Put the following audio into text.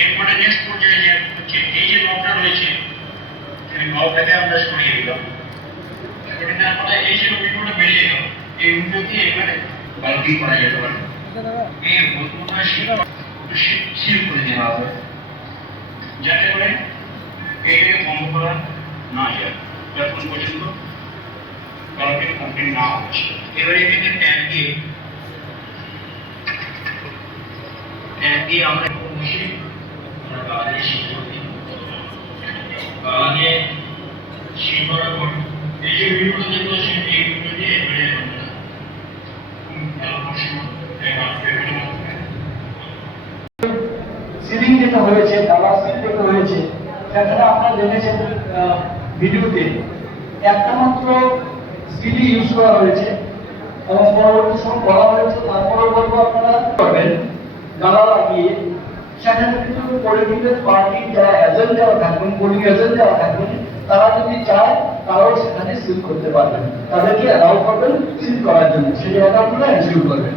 এরপরে নেক্সট পর্যায়ে যে হচ্ছে এই যে নবটা রয়েছে সেই নবটাকে আমরা সরিয়ে দিলাম। সরিয়ে দেওয়ার পরে এই যে উইন্ডোটা বেরিয়ে গেল, এই উইন্ডো দিয়ে এবারে বাল্কিং করা যেতে পারে। এই বস্তুটা সিল করে দেওয়া হবে যাতে করে এইটাকে বন্ধ করা না যায় যতক্ষণ পর্যন্ত বাল্কিং কমপ্লিট না হচ্ছে। এবারে এটাকে ট্যাপ দিয়ে আমরা বসে গানে শিল করার পর এই যে ভিডিওটা দেখলো সেই ভিডিও দিয়ে এবারে সিলিং যেটা হয়েছে, ডালার সিল যেটা হয়েছে, সেখানে আপনারা দেখেছেন ভিডিওতে একটা মাত্র সিলি ইউজ করা হয়েছে এবং পরবর্তী সময় বলা হয়েছে তারপরে বলবো আপনারা করবেন ডালা লাগিয়ে। সেখানে কিন্তু পলিটিক্যাল পার্টির যারা এজেন্ট যারা থাকবেন, পোলিং এজেন্ট যারা থাকবেন, তারা যদি চায় তারাও সেখানে সিল করতে পারবেন, তাদেরকে অ্যালাউ করবেন সিল করার জন্য, সেই জায়গাগুলো এনশিওর করবেন।